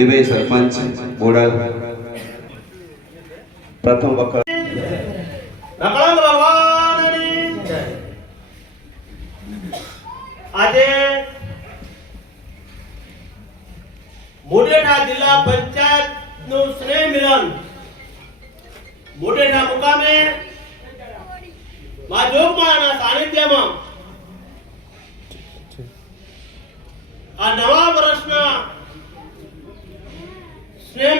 મુજીભાઈ સરપંચ, બોડલ પ્રથમ વખત. આજે મોઢેરા જિલ્લા પંચાયતનું સ્નેહ મિલન મોઢેરા મુકામે મા જોગમાના સાનિધ્યમાં આ નવા વર્ષના સ્નેહ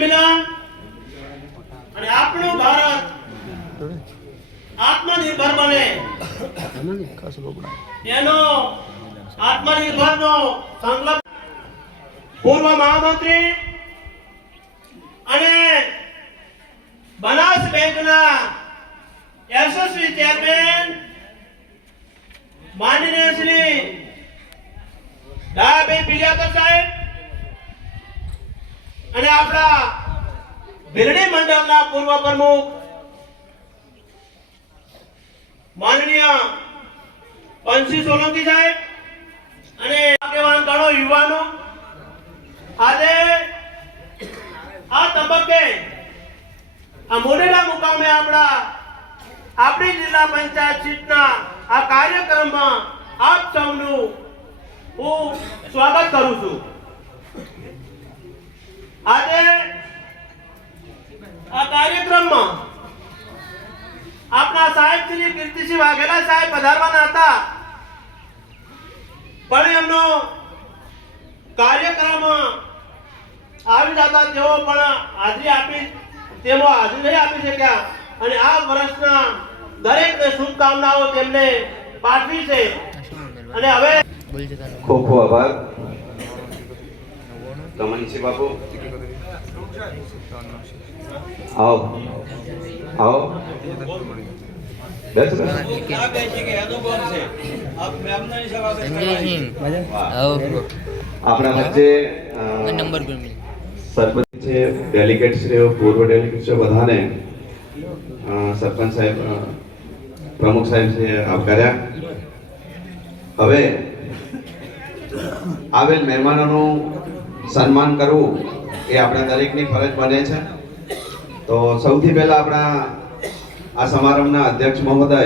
અને આપણું ભારત આત્મનિર્ભર બને. તેનો આત્મનિર્ભર નો સંકલ્પ પૂર્વ મહામંત્રી અને બનાસ બેંકના યશસ્વી ચેરમેન માનનીય શ્રી ડાબે પિલિયાકર સાહેબ અને આપણા ભીલડી મંડળના પૂર્વ પ્રમુખ માનનીય પંસી સોલંકી સાહેબ અને આગેવાન ગણો યુવાનો, આજે આ તબક્કે આ મોડેલા મુકામે આપણા આપણી જિલ્લા પંચાયત સીટના આ કાર્યક્રમમાં આપ સૌનું હું સ્વાગત કરું છું. આજે આ કાર્યક્રમમાં આપના સાહેબ શ્રી કીર્તિસિંહ વાઘેલા સાહેબ પધારવાના હતા. પણ એમનો કાર્યક્રમ આવી જતા તેઓ પણ હાજરી આપી તેઓ હાજરી નહીં આપી શક્યા. અને આ વર્ષના દરેકને શુભકામનાઓ તેમને પાઠવી છે. અને હવે ખૂબ ખૂબ આભાર. કમનસિંહ બાપુ. આવો. આવો. આપણા વચ્ચે નંબર સરપંચ છે ડેલિગેટ છે પૂર્વ ડેલિગેટ છે બધાને સરપંચ સાહેબ પ્રમુખ સાહેબ છે આવકાર્યા હવે આવેલ મહેમાનોનું સન્માન કરવું એ આપણા દરેકની ફરજ બને છે. તો સૌથી પહેલા આપણા આ સમારંભના અધ્યક્ષ મહોદય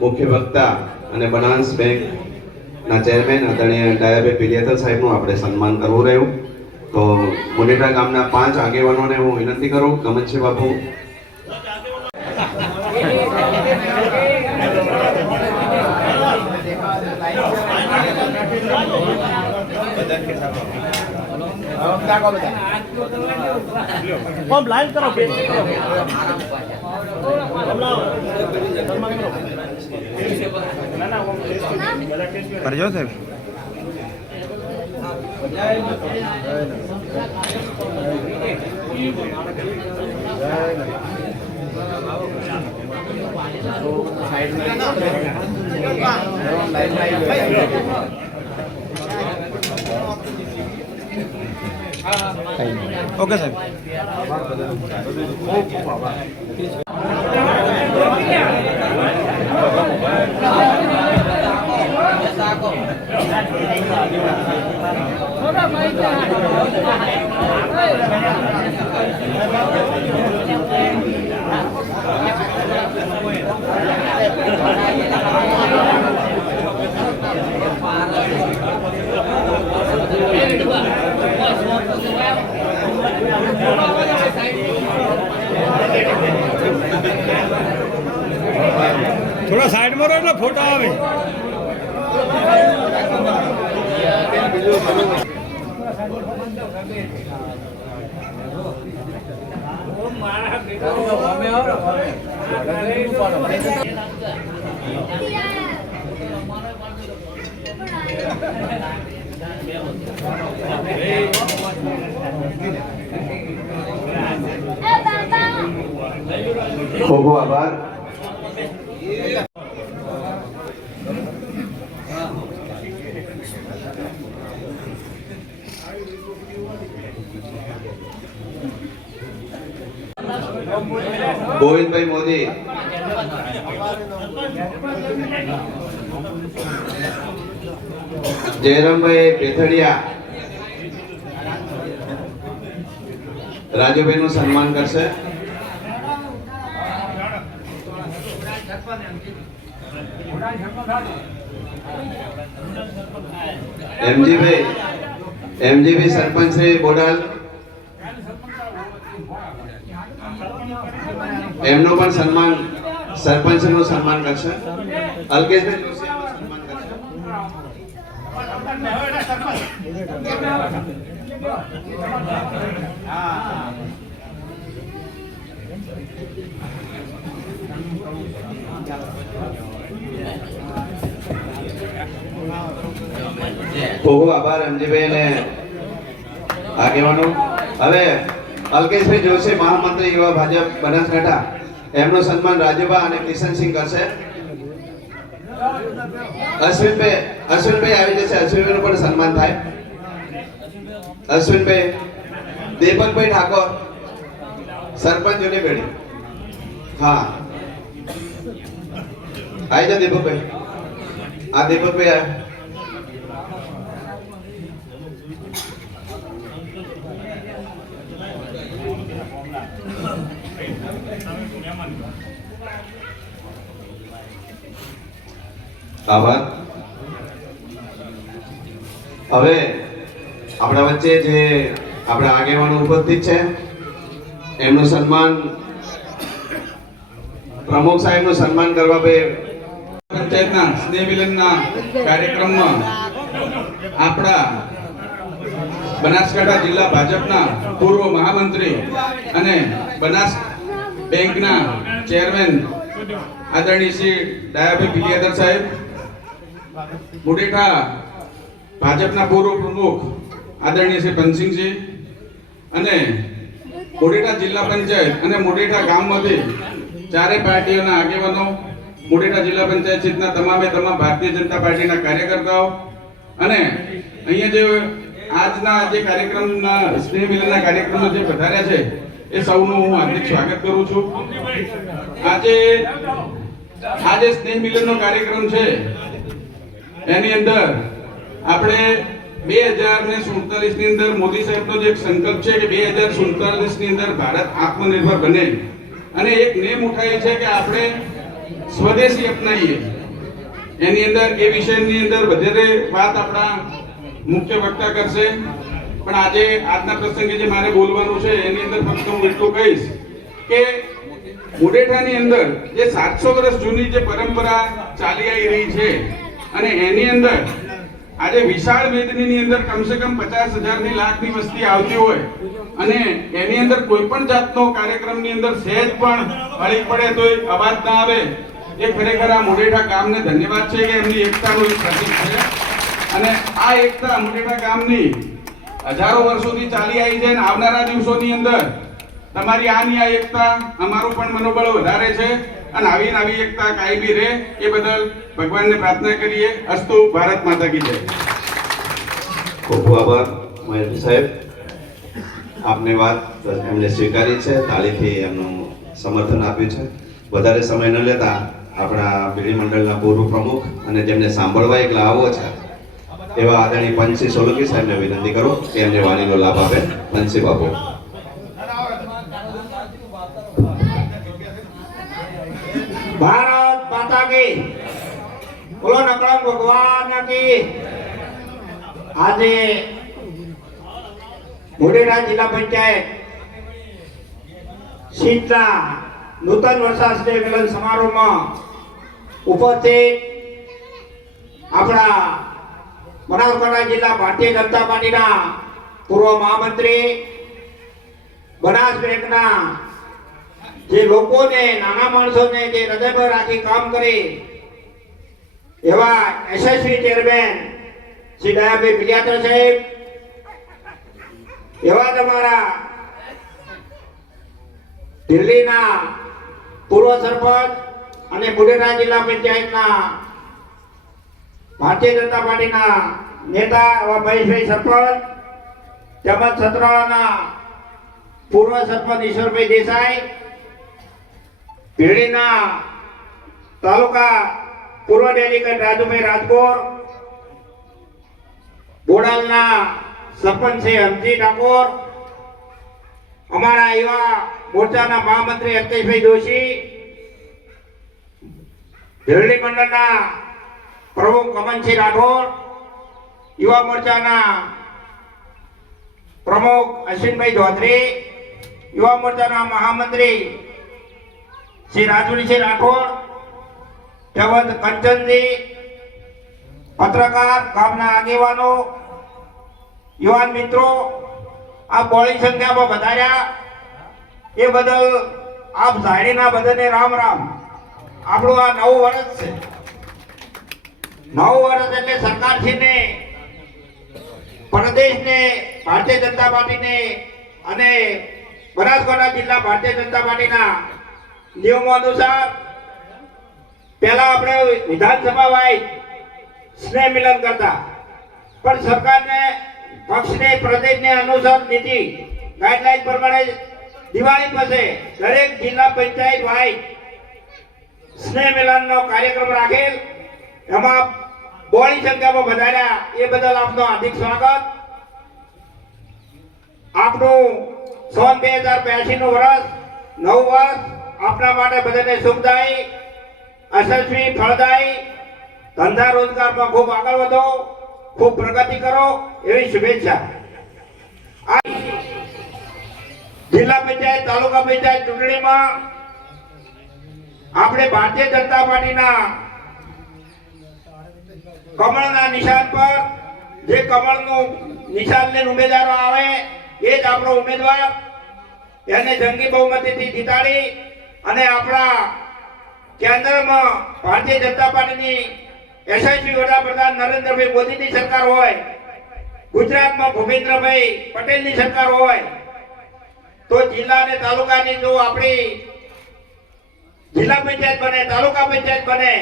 મુખ્ય વક્તા અને બનાસ બેંકના ચેરમેન આદરણીય ડાયાબે પિલિયાતર સાહેબનું આપણે સન્માન કરવું રહ્યું. તો મુનેટા ગામના પાંચ આગેવાનોને હું વિનંતી કરું કમનસિંહ બાપુ. ફોર્મ લાઈન કરો સન્માન કરો. ના ના ઓમ કરજો સાહેબ ઓકે સાહેબ થોડા સાઈડમાં રહો એટલે ફોટા આવે. ખૂબ ખૂબ આભાર. ગોવિંદભાઈ મોદી. જયરામભાઈ પેથડિયા. રાજુભાઈનું સન્માન કરશે. એમજીભાઈ એમજીભાઈ સરપંચ શ્રી બોડાલ. એમનું પણ સન્માન સરપંચનું સન્માન કરશે. અલ્કેશભાઈ જોશી સન્માન ખૂબ ખૂબ હવે અલ્કેશભાઈ જોશી, મહામંત્રી યુવા ભાજપ બનાસકાંઠા. એમનું સન્માન રાજુભા અને કિશનસિંહ કરશે. અશ્વિનભાઈ અશ્વિનભાઈ આવી જશે. અશ્વિનભાઈનું પણ સન્માન થાય. અશ્વિનભાઈ, દીપકભાઈ ઠાકોર. સરપંચ પેઢી હા. આવી જાઓ દીપકભાઈ આ દીપકભાઈ આ આભાર. હવે આપણા વચ્ચે જે આપણા આગેવાનો ઉપસ્થિત છે, એમનું સન્માન પ્રમુખ સાહેબનું સન્માન કરવા બે સ્નેહ મિલનના કાર્યક્રમમાં આપણા બનાસકાંઠા જિલ્લા ભાજપના પૂર્વ મહામંત્રી અને બનાસ બેંકના ચેરમેન આદરણીય શ્રી ડાયાભાઈ પિલિયાદર સાહેબ, મુડેઠા ભાજપના પૂર્વ પ્રમુખ આદરણીય શ્રી પંસિંહજી અને મુડેઠા જિલ્લા પંચાયત અને મુડેઠા ગામમાંથી ચારે પાર્ટીઓના આગેવાનો મુડેઠા જિલ્લા પંચાયત સહિતના તમામે તમામ ભારતીય જનતા પાર્ટીના કાર્યકર્તાઓ અને અહીંયા જે આજના જે કાર્યક્રમના સ્નેહ મિલનના કાર્યક્રમમાં જે પધાર્યા છે, એ સૌનું હું હાર્દિક સ્વાગત કરું છું. આજે આજે સ્નેહ મિલનનો કાર્યક્રમ છે. એની અંદર આપણે બે હજાર ને સુડતાલીસની અંદર મોદી સાહેબનો જે સંકલ્પ છે કે બે હજાર સુડતાલીસની અંદર ભારત આત્મનિર્ભર બને. અને એક નેમ ઉઠાવી છે કે આપણે સ્વદેશી અપનાવીએ એની અંદર, એ વિષયની અંદર વધારે વાત આપણા મુખ્ય વક્તા કરશે. પણ આજે, આજના પ્રસંગે જે મારે બોલવાનું છે, એની અંદર ફક્ત હું એટલું કહીશ કે મુડેઠાની અંદર જે સાતસો વર્ષ જૂની જે પરંપરા ચાલી આવી રહી છે, અને એની અંદર આજે વિશાળ વેદનીની અંદર કમસે કમ પચાસ હજારની લાખની વસ્તી આવતી હોય અને એની અંદર કોઈ પણ જાતનો કાર્યક્રમની અંદર સહેજ પણ હળી પડે તો અવાજ ના આવે, એ ખરેખર આ મોઢેઠા ગામને ધન્યવાદ છે કે એમની એકતાનું એક પ્રતીક છે. અને આ એકતા મોઢેઠા ગામની હજારો વર્ષોથી ચાલી આવી છે અને આવનારા દિવસોની અંદર તમારી આની આ એકતા, અમારું પણ મનોબળ વધારે છે અને આવી આવી એકતા કાયમી રહે એ બદલ ભગવાનને પ્રાર્થના કરીએ. અસ્તુ ભારત માતા કી જય. ખૂબ ખૂબ આભાર મહેશ સાહેબ. આપને વાત એમણે સ્વીકારી છે તાળીથી એમનું સમર્થન આપ્યું છે. વધારે સમય ન લેતા આપણા બીડી મંડળના પૂર્વ પ્રમુખ અને જેમને સાંભળવા એક લાવો છે એવા આદરણીય પંચી સોલંકી સાહેબને વિનંતી કરો. કે એમને વાણીનો લાભ આપે. પંચી બાપુ. ભારત માતા કી બોલો નકળંગ ભગવાન કી આજે મોઢેરા જિલ્લા પંચાયત સીટના નૂતન વર્ષા સ્નેહ મિલન સમારોહમાં ઉપસ્થિત આપણા બનાસકાંઠા જિલ્લા ભારતીય જનતા પાર્ટીના પૂર્વ મહામંત્રી, બનાસ બેંકના જે લોકોને, નાના માણસોને જે હૃદય પર રાખી કામ કરે એવા એસએસસી ચેરમેન શ્રી દયાભાઈ પિલિયાત્ર સાહેબ, એવા તમારા દિલ્હીના પૂર્વ સરપંચ અને બુઢેરા જિલ્લા પંચાયતના ભારતીય જનતા પાર્ટીના નેતા એવા મહેશભાઈ સરપંચ, તેમજ સત્રાના પૂર્વ સરપંચ ઈશ્વરભાઈ દેસાઈ ભીડીના તાલુકા પૂર્વ ડેલિગેટ રાજુભાઈ રાજકોર. બોડાલના સરપંચ છે હમજી ઠાકોર. અમારા યુવા મોરચાના મહામંત્રી અલ્કેશભાઈ જોશી. ભેરડી મંડળના પ્રમુખ કમનસિંહ રાઠોડ. યુવા મોરચાના પ્રમુખ અશ્વિનભાઈ ચૌધરી યુવા મોરચાના મહામંત્રી શ્રી રાજુડીસિંહ રાઠોડ. તેમજ કંચનજી પત્રકાર ગામના આગેવાનો, યુવાન મિત્રો, આ બોળી સંખ્યામાં વધાર્યા. એ બદલ આપ ઝાડીના બધાને રામ રામ. આપણું આ નવું વર્ષ છે. નવું વર્ષ એટલે સરકારશ્રીને, પ્રદેશને, ભારતીય જનતા પાર્ટીને અને બનાસકાંઠા જિલ્લા ભારતીય જનતા પાર્ટીના નિયમો અનુસાર પહેલા આપણે વિધાનસભા વાય સ્નેહ મિલન કરતા. પણ સરકારને પક્ષને, પ્રદેશને અનુસાર નીતિ, ગાઈડલાઈન પ્રમાણે દિવાળી પાસે દરેક જિલ્લા પંચાયત વાય સ્નેહ મિલનનો કાર્યક્રમ રાખેલ. એમાં બોળી સંખ્યામાં વધાર્યા. એ બદલ આપનો હાર્દિક સ્વાગત. આપનું સન બે હજારનું વર્ષ, નવું વર્ષ આપના માટે બધાને સુખદાયી અસરસ્વી ફળદાયી ધંધા રોજગારમાં ખૂબ આગળ વધો, ખૂબ પ્રગતિ કરો, એવી શુભેચ્છા. જિલ્લા પંચાયત, તાલુકા પંચાયત ચૂંટણીમાં આપણે ભારતીય જનતા પાર્ટીના કમળના નિશાન પર, જે કમળનું નિશાન લઈને ઉમેદવારો આવે, એ જ આપણો ઉમેદવાર, એને જંગી બહુમતીથી જીતાડી અને આપણા કેન્દ્રમાં ભારતીય જનતા પાર્ટીની યશસ્વી વડાપ્રધાન નરેન્દ્રભાઈ મોદીની સરકાર હોય, ગુજરાતમાં ભૂપેન્દ્રભાઈ પટેલની સરકાર હોય, તો જિલ્લા અને તાલુકાની જો આપણી જિલ્લા પંચાયત બને, તાલુકા પંચાયત બને,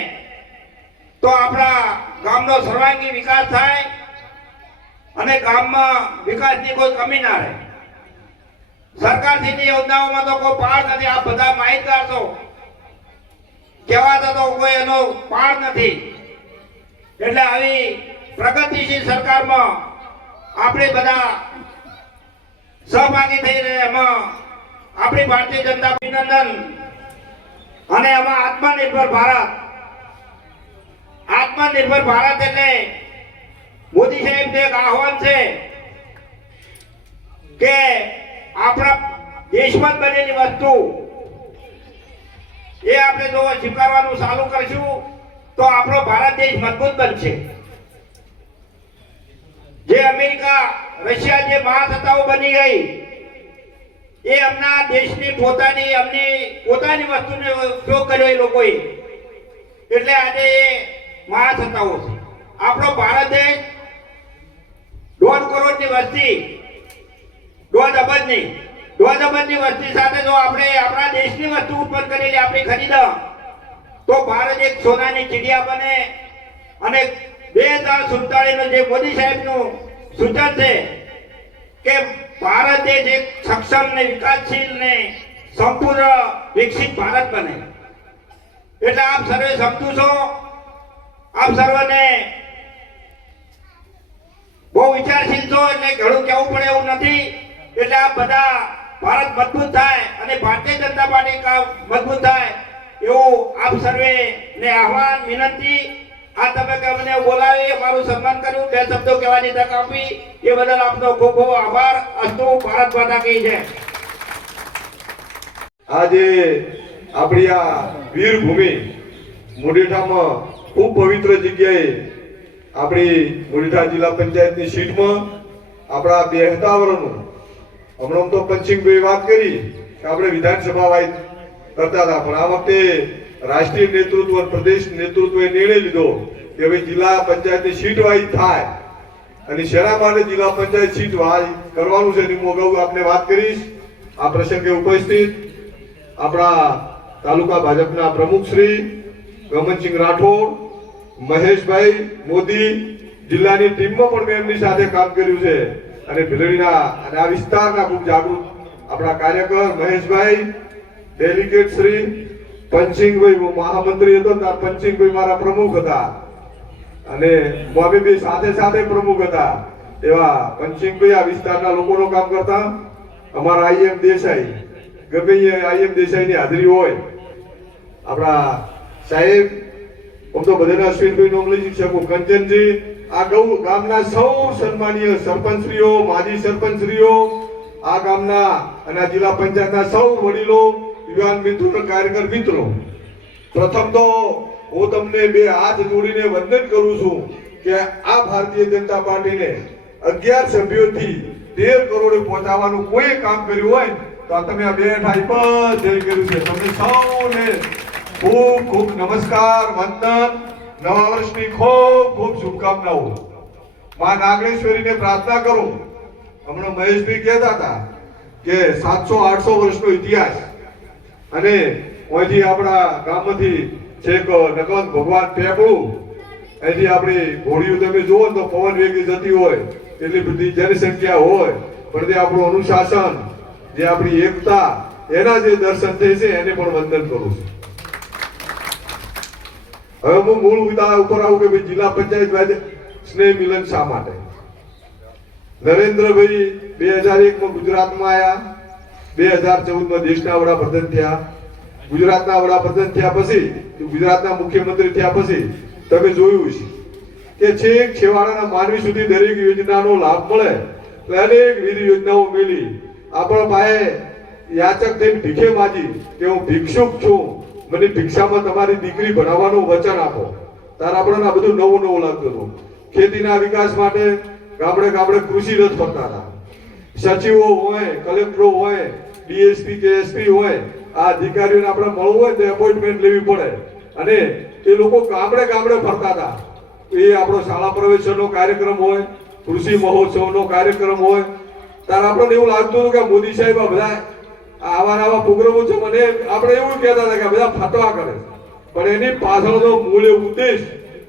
તો આપણા ગામનો સર્વાંગી વિકાસ થાય અને ગામમાં વિકાસની કોઈ કમી ના રહે. સરકારથી યોજનાઓમાં તો કોઈ પાર નથી. આ બધા માહિતગાર છો. કહેવાતા તો કોઈ એનો પાર નથી. એટલે આવી પ્રગતિશીલ સરકારમાં આપણે બધા સહભાગી થઈ રહ્યા એમાં આપણી ભારતીય જનતા અભિનંદન અને એમાં આત્મનિર્ભર ભારત. આત્મનિર્ભર ભારત એટલે મોદી સાહેબનું એક આહવાન છે કે આપણા દેશમાં બનેલી વસ્તુ એ આપણે જો સ્વીકારવાનું ચાલુ કરશું, તો આપણો ભારત દેશ મજબૂત બનશે. જે અમેરિકા, રશિયા જે મહાસત્તાઓ બની ગઈ, એ એમના દેશની પોતાની, એમની પોતાની વસ્તુનો ઉપયોગ કર્યો એ લોકોએ. એટલે આજે એ મહાસત્તાઓ છે. આપણો ભારત દેશ દોઢ કરોડની વસ્તી, દોઢ અબજની દોઢ વસ્તી સાથે જો આપણે આપણા દેશની વસ્તુ ઉત્પન્ન કરેલી આપણે ખરીદ તો ભારત એક સોનાની ચીડિયા બને. અને બે હજાર સુડતાલીસ જે મોદી સાહેબનું સૂચન છે કે ભારત દેશ એક સક્ષમ ને વિકાસશીલ ને સંપૂર્ણ વિકસિત ભારત બને. એટલે આપ સર્વે સમજુ છો? આપ સર્વને બહુ વિચારશીલ છો, એટલે ઘણું કહેવું પડે એવું નથી. એટલે આ બધા ભારત મજબૂત થાય અને ભારતીય જનતા પાર્ટી મજબૂત થાય, એવું આપ સર્વે ને આહવાન, વિનંતી. આ તબક્કે મને બોલાવી મારું સન્માન કર્યું બે શબ્દો કહેવાની તક આપી. એ બદલ આપનો ખૂબ ખૂબ આભાર. અસ્તુ, ભારત માતા કહી છે આજે આપણી આ વીરભૂમિ મુડેઠામાં ખૂબ પવિત્ર જગ્યાએ આપણી મુડેઠા જિલ્લા પંચાયતની સીટમાં આપણા બે હતાવરનું હમણાં તો પંચિંગભાઈ વાત કરી કે આપણે વિધાનસભા વાઇઝ કરતા હતા, પણ આ વખતે રાષ્ટ્રીય નેતૃત્વ પ્રદેશ નેતૃત્વએ નિર્ણય લીધો કે હવે જિલ્લા પંચાયતની સીટ વાઇઝ થાય. અને શેના માટે જિલ્લા પંચાયત સીટ વાઇઝ કરવાનું છે એની હું અગાઉ આપને વાત કરીશ. આ પ્રસંગે ઉપસ્થિત આપણા તાલુકા ભાજપના પ્રમુખ શ્રી ગમનસિંહ રાઠોડ, મહેશભાઈ મોદી જિલ્લાની ટીમમાં પણ મેં એમની સાથે કામ કર્યું છે. અને ભીલડીના અને આ વિસ્તારના ખૂબ જાગૃત આપણા કાર્યકર મહેશભાઈ ડેલિગેટ શ્રી પંચિંગભાઈ મહામંત્રી હતો, ત્યાં પંચિંગભાઈ મારા પ્રમુખ હતા. અને મોબીભાઈ સાથે સાથે પ્રમુખ હતા. એવા પંચિંગભાઈ આ વિસ્તારના લોકોનો કામ કરતા. અમારા આઈએમ દેસાઈ, ગમે આઈએમ દેસાઈની હાજરી હોય. આપણા સાહેબ હું તો બધાના અશ્વિનભાઈ નોમ લઈ શકું કંચનજી આ ગૌ ગામના સૌ સન્માનીય સરપંચશ્રીઓ, માજી સરપંચશ્રીઓ, આ ગામના અને જિલ્લા પંચાયતના સૌ વડીલો, યુવાન મિત્રો કાર્યકર મિત્રો, પ્રથમ તો હું તમને બે હાથ જોડીને વંદન કરું છું કે આ ભારતીય જનતા પાર્ટીને અગિયાર સભ્યોથી તેર કરોડે પહોંચાડવાનું કોઈ કામ કર્યું હોય તો આ તમે આ બે ઠાઈ બધે કર્યું છે. તમને સૌને ખૂબ ખૂબ નમસ્કાર, વંદન. નવા વર્ષની ખૂબ ખૂબ શુભકામનાઓ. માં નાગેશ્વરીને પ્રાર્થના કરું. હમણાં મહેશભાઈ કહેતા હતા કે સાતસો આઠસો વર્ષનો ઇતિહાસ. અને અહીંથી આપણા ગામમાંથી છેક નકલંગ ભગવાન ટેકડું અહીંથી આપણી ઘોડીઓ તમે જુઓ તો પવન વેગી જતી હોય, એટલી બધી જનસંખ્યા હોય, પણ તે આપણું અનુશાસન, જે આપણી એકતા, એના જે દર્શન થઈ છે એને પણ વંદન કરું છું. હવે હું મૂળ મુદ્દા ઉપર આવું કે ભાઈ જિલ્લા પંચાયત બાદ સ્નેહ મિલન શા માટે? નરેન્દ્રભાઈ બે હજાર એકમાં ગુજરાતમાં આવ્યા બે હજાર ચૌદમાં દેશના વડાપ્રધાન થયા. ગુજરાતના વડાપ્રધાન થયા પછી, ગુજરાતના મુખ્યમંત્રી થયા પછી, તમે જોયું છે કે છેક છેવાડાના માનવી સુધી દરેક યોજનાનો લાભ મળે એટલે અનેક વિવિધ યોજનાઓ મેલી. આપણા પાસે યાચક થઈને ભીખે માજી કે હું ભિક્ષુક છું. મને ભિક્ષામાં તમારી દીકરી ભણાવવાનું વચન આપો. તાર આપણને આ બધું નવું નવું લાગતું હતું. ખેતીના વિકાસ માટે ગામડે ગામડે કૃષિ રથ ફરતા હતા. સચિવો હોય, કલેક્ટરો હોય, ડીએસપી કે એસપી હોય, આ અધિકારીઓને આપણે મળવું હોય તો એપોઇન્ટમેન્ટ લેવી પડે. અને એ લોકો ગામડે ગામડે ફરતા હતા. એ આપણો શાળા પ્રવેશનો કાર્યક્રમ હોય, કૃષિ મહોત્સવનો કાર્યક્રમ હોય. ત્યારે આપણને એવું લાગતું હતું કે મોદી સાહેબ આ બધા આવા આવા પ્રોગ્રામો છે. મને આપણે એવું કહેતા હતા કે બધા ફાટવા કરે પણ એની પાછળનો મૂળ ઉદ્દેશ,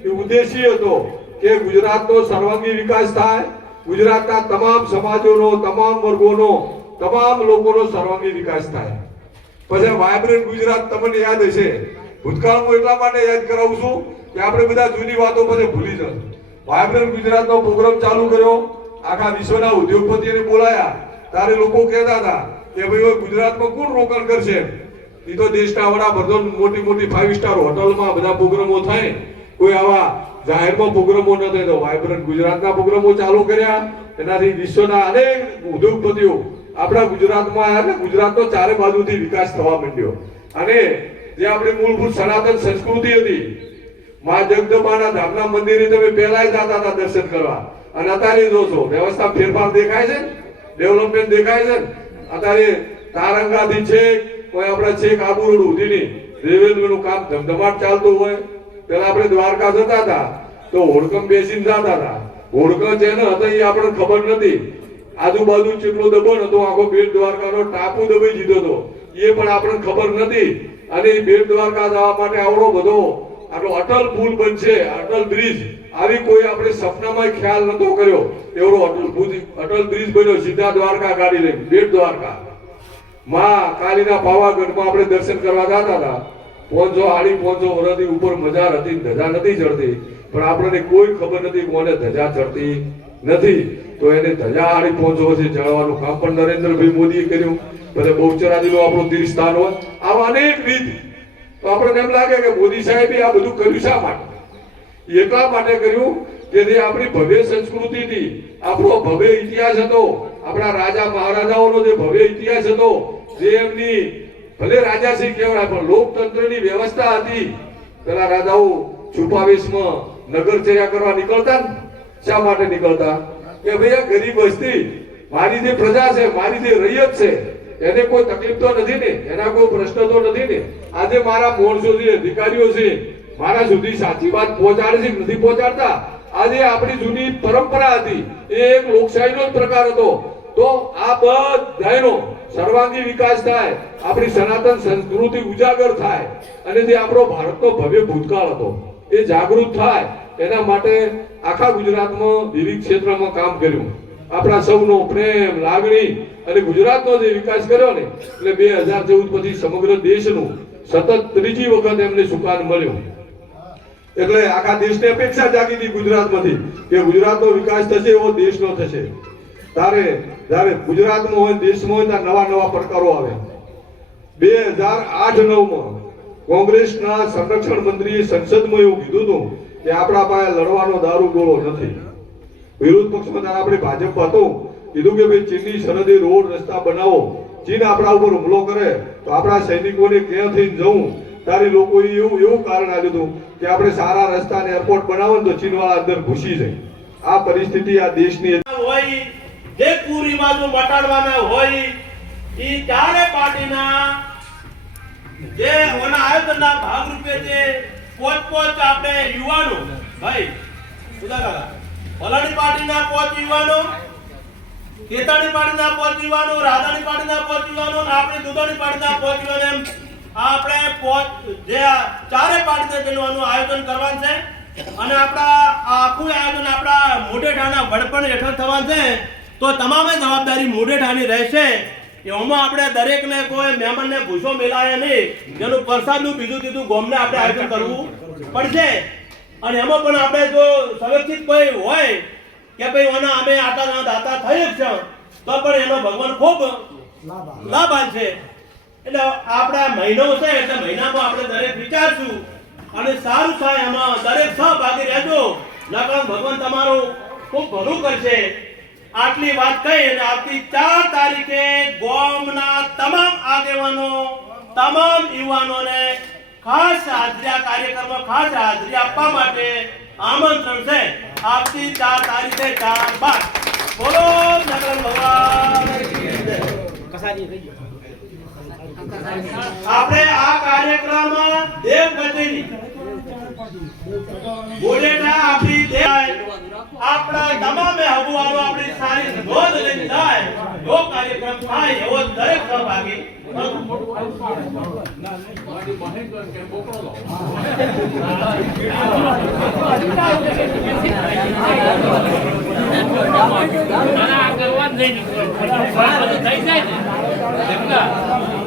એ ઉદ્દેશ એ હતો કે ગુજરાતનો સર્વાંગી વિકાસ થાય. ગુજરાતના તમામ સમાજોનો, તમામ વર્ગોનો, તમામ લોકોનો સર્વાંગી વિકાસ થાય. પછી વાયબ્રન્ટ ગુજરાત તમને યાદ હશે. ભૂતકાળ હું એટલા માટે યાદ કરાવું છું કે આપણે બધા જૂની વાતો પછી ભૂલી જશું. વાયબ્રન્ટ ગુજરાતનો પ્રોગ્રામ ચાલુ કર્યો. આખા વિશ્વના ઉદ્યોગપતિઓને બોલાયા. ત્યારે લોકો કહેતા હતા કે ભાઈ ગુજરાતમાં કોણ રોકાણ કરશે? એ તો દેશના વડાપ્રધાન મોટી મોટી ફાઈવ સ્ટાર હોટલમાં બધા પ્રોગ્રામો થાય. કોઈ આવા જાહેરમાં પ્રોગ્રામો ન થાય તો વાયબ્રન્ટ ગુજરાતના પ્રોગ્રામો ચાલુ કર્યા. એનાથી વિશ્વના અનેક ઉદ્યોગપતિઓ આપણા ગુજરાતમાં આવ્યા ને ગુજરાતનો ચારે બાજુથી વિકાસ થવા માંડ્યો. અને જે આપણી મૂળભૂત સનાતન સંસ્કૃતિ હતી, મા જગદંબાના ધામના મંદિરે તમે પહેલા જતા હતા દર્શન કરવા. અને અત્યારે જોશો, વ્યવસ્થા ફેરફાર દેખાય છે? ડેવલપમેન્ટ દેખાય છે? અત્યારે તારંગાથી છેક કોઈ આપણે છેક આબુ રોડ સુધીની રેલવેનું કામ ધમધમાટ ચાલતું હોય. પેલા આપણે દ્વારકા જતા હતા, તો હોડકમ બેસીને જતા હતા. હોડકમ છે ને, હતા એ આપણને ખબર નથી આજુબાજુ કેટલો દબાણ હતો આખો બેટ દ્વારકાનો ટાપુ દબાઈ દીધો હતો. એ પણ આપણને ખબર નથી અને એ બેટ દ્વારકા જવા માટે આવડો બધો આટલો અટલ પુલ બનશે, અટલ બ્રિજ. આવી કોઈ આપણે સપનામાં ખ્યાલ નતો કર્યો એવો અટલ ભુજ અટલ બ્રિજ બન્યો, સીધા દ્વારકા ગાડી લઈ બેટ દ્વારકા. માં કાલીના પાવાગઢમાં આપણે દર્શન કરવા જતા હતા. પોંચો આડી, પોંચો વરદી ઉપર મજા હતી ધજા નથી ચડતી. પણ આપણને કોઈ ખબર નથી કોને ધજા ચડતી નથી. તો એને ધજા આડી, પોંચો છે ચડવાનું કામ પણ નરેન્દ્રભાઈ મોદીએ કર્યું. પછી બહુચરાજીનું આપણું તીર્થ સ્થાન હોય, આવા અનેક રીત. તો આપણને એમ લાગે કે મોદી સાહેબે આ બધું કર્યું શા માટે? એટલા માટે કર્યું કે જે આપણી ભવ્ય સંસ્કૃતિ હતી. આપણો ભવ્ય ઇતિહાસ હતો. આપણા રાજા મહારાજાઓનો જે ભવ્ય ઇતિહાસ હતો, જે એમની ભલે રાજાશ્રી કહેવાય, પણ લોકતંત્રની વ્યવસ્થા હતી. પેલા રાજાઓ છુપાવેશમાં નગરચર્યા કરવા નીકળતા ને? શા માટે નીકળતા? કે ભાઈ આ ગરીબ વસ્તી, મારી જે પ્રજા છે, મારી જે રૈયત છે, એને કોઈ તકલીફ તો નથી ને? એના કોઈ પ્રશ્ન તો નથી ને? આજે મારા માણસો જે અધિકારીઓ છે મારા સુધી સાચી વાત પહોંચાડે છે નથી પહોંચાડતા? આજે આપણી જૂની પરંપરા હતી. એ એક લોકશાહીનો જ પ્રકાર હતો. તો આ બધાનો સર્વાંગી વિકાસ થાય, આપણી સનાતન સંસ્કૃતિ ઉજાગર થાય અને જે આપણો ભારતનો ભવ્ય ભૂતકાળ હતો, એ જાગૃત થાય. એના માટે આખા ગુજરાતમાં વિવિધ ક્ષેત્રમાં કામ કર્યું. આપણા સૌનો પ્રેમ, લાગણી અને ગુજરાતનો જે વિકાસ કર્યો ને, એટલે બે હજાર ચૌદ પછી સમગ્ર દેશનું સતત ત્રીજી વખત એમને સુકાન મળ્યું. એટલે આખા દેશને અપેક્ષા જાગી હતી ગુજરાતમાંથી કે ગુજરાતનો વિકાસ થશે એવો દેશનો થશે. ત્યારે જ્યારે ગુજરાતમાં હોય, દેશમાં હોય ત્યારે નવા નવા પડકારો આવે. બે હજાર આઠ નવમાં કોંગ્રેસના સંરક્ષણ મંત્રીએ સંસદમાં એવું કીધું હતું કે આપણા પાસે લડવાનો દારૂ ગોળો નથી. વિરોધ પક્ષમાં ત્યારે આપણે ભાજપ હતું, કીધું કે ભાઈ ચીનની સરહદે રોડ રસ્તા બનાવો, ચીન આપણા ઉપર હુમલો કરે, તો આપણા સૈનિકોને ક્યાંથી જવું? ત્યારે લોકોએ એવું એવું કારણ આપ્યું હતું કે આપણે સારા રસ્તા અને એરપોર્ટ બનાવો તો ચીનવાળા અંદર ઘૂસી જાય. આ પરિસ્થિતિ આ દેશની હોય, જે કુરિવાજો મટાડવાના હોય, એ ચારે પાર્ટીના જે ઓના આયોજનના ભાગરૂપે જે પોચ પોચ આપણે યુવાનો, ભાઈ ઉદાહરણ પલાણી પાર્ટીના પોચ યુવાનો, કેતાણી પાર્ટીના પોચ યુવાનો, રાધાણી પાર્ટીના પોચ યુવાનો આપણે દુધાણી પાર્ટીના પોચ યુવાનો એમ આપણે જે ચારે પાર્ટીના જનવાનું આયોજન કરવાનું છે અને આપણા આ આખું આયોજન આપણા મોઢેઠાના વડપણ હેઠળ થવાનું છે તો તમામે જવાબદારી મોઢેઠાની રહેશે. એમાં આપણે દરેકને કોઈ મહેમાનને ભૂસો મેલાય નહીં જેનું પ્રસાદનું બીજું ત્રીજું ગોમને આપણે આયોજન કરવું પડશે. અને એમાં પણ આપણે જો સંરક્ષિત કોઈ હોય કે ભાઈ ઓના અમે આટા દાતા થઈ જ છે તો પણ એનો ભગવાન ખૂબ લાભ છે. એટલે આપણા મહિનો છે એટલે મહિનામાં આપણે દરેક વિચારશું. અને સારું થાય એમાં દરેક સહભાગી રહેજો. નકર ભગવાન તમારું ખૂબ ભલું કરશે. આટલી વાત કહી અને આવતી ચાર તારીખે ગોમના તમામ આગેવાનો, તમામ યુવાનોને ખાસ હાજરી, આ કાર્યક્રમમાં ખાસ હાજરી આપવા માટે આમંત્રણ છે. આવતી ચાર તારીખે ચાર બાદ બોલો નગર ભગવાન. કી જય. આપણે આ કાર્યક્રમ દેવ ગતિની બોલેટા આપણી દેવ આપણા તમામે હબુવાનો આપણી સારી નોંધ લઈને જાય. જો કાર્યક્રમ થાય એવો દરેક સહભાગી કરવા થઈ જાય